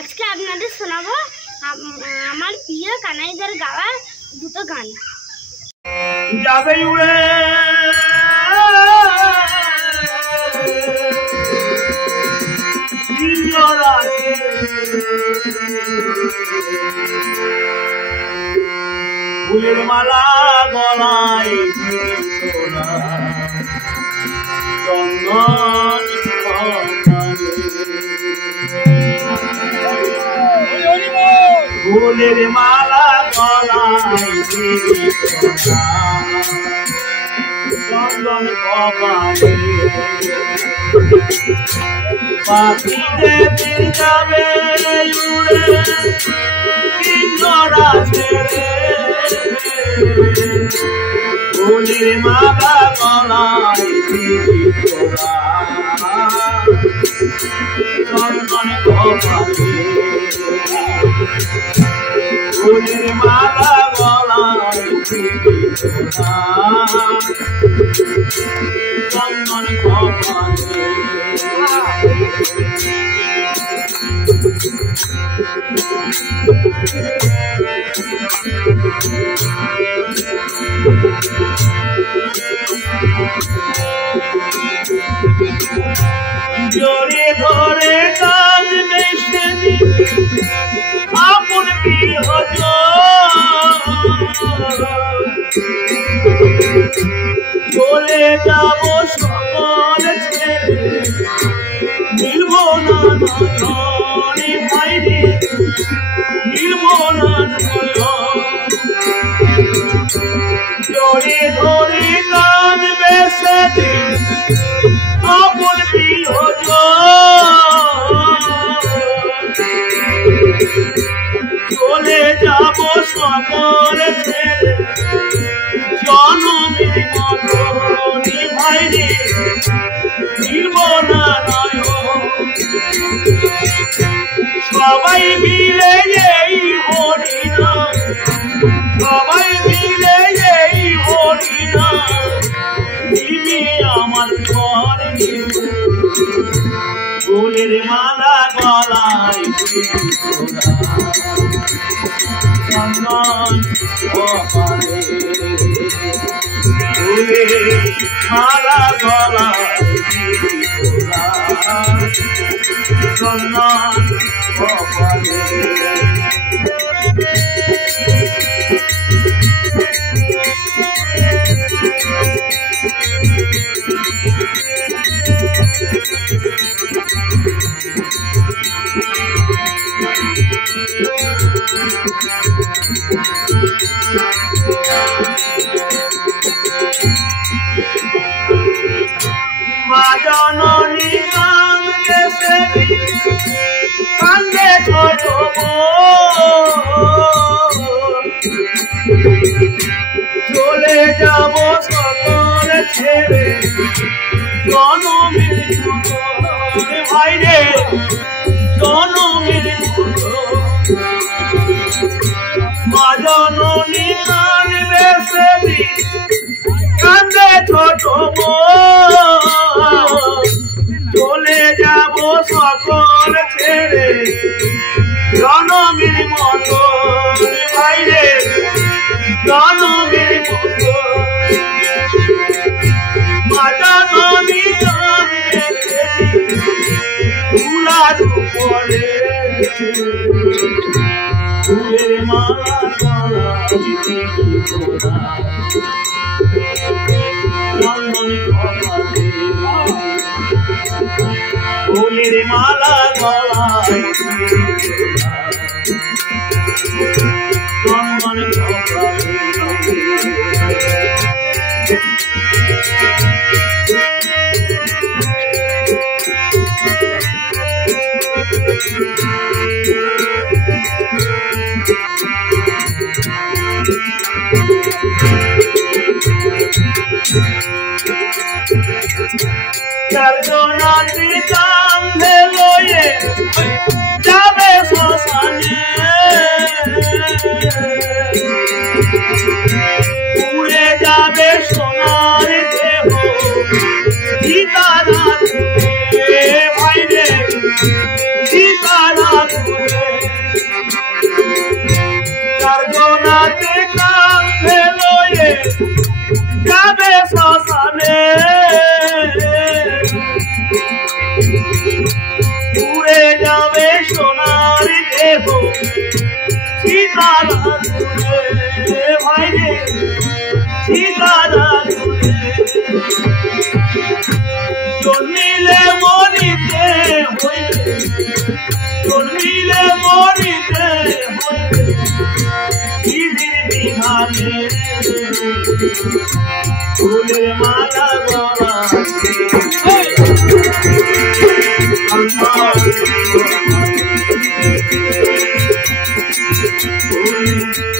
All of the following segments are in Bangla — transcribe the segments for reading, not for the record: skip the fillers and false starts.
আজকে আপনাদের শোনাবো আমার প্রিয় কানাইদার গাওয়া দুটো গান। যাবে উড়ে ফুলের মালা গলায় চন্দন ফুলের মালা গলায় চন্দন কপালে পাখিদের যাবে উড়ে পিঞ্জরা ছেড়ে ফুলের মালা গলায় চন্দন কপালে ফুলের মালা গলায় চন্দন কপালে জোরে ধরে কাঁদবে আপন চলে যাব সকল ছেড়ে নির্ব না নয়নে ভাইরে নির্ব না জোরে ধরে কাঁদবে সেদিন আপন চলে যাব সকল ছেড়ে জনমের মতনি ভাইরে নির্ব না নয় সবাই মিলে এই হরিনা সবাই মিলে এই হরিনা দিবি আমার ঘরে ফুলের মালা গলায় চন্দন কপালে ফুলের মালা গলায় চন্দন কপালে মা জননী কান্দে কান্দে ছোট চলে যাব সকল ছেড়ে জনমের ভাইরে জনমের মা জননী কান্দে কান্দে ছোট চলে যাব সকল ছেড়ে জনমের মতো ভাইরে জনমের মতো মাতা নবী ফুলার উপরে ফুলের মালা চন্দন কপালে ফুলের মালা গলায় চন্দন কপালে চারজনাতে কাঁধে লয়ে যাবে শ্মশানে উড়ে যাবে সোনার দেহ সীতানাথ ভাইরে সীতানাথ উড়ে যাবে সোনার দেহ সীতারা দূরে ভাই রে সীতারা দূরে জন্মিলে মরিতে হইবে জন্মিলে মরিতে হইবে দিদির বিহারে ফুলের মালা গলা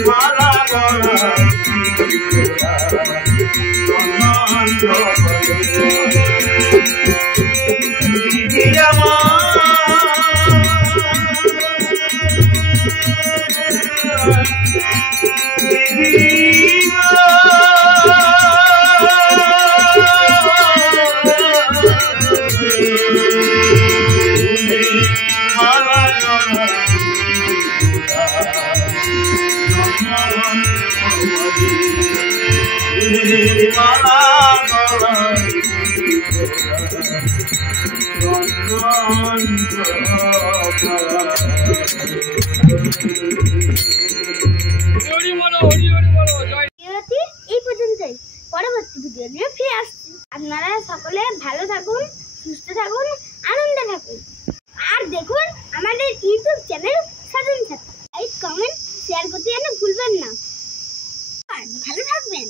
মালা গলা দিদি এই পর্যন্তই, পরবর্তী ভিডিও নিয়ে ফিরে আসছি। আপনারা সকলে ভালো থাকুন, সুস্থ থাকুন, আনন্দে থাকুন, আর দেখুন আমাদের ইউটিউব চ্যানেল সাধন সাথী। লাইক, কমেন্ট, শেয়ার করতে যেন ভুলবেন না। ভালো থাকবেন।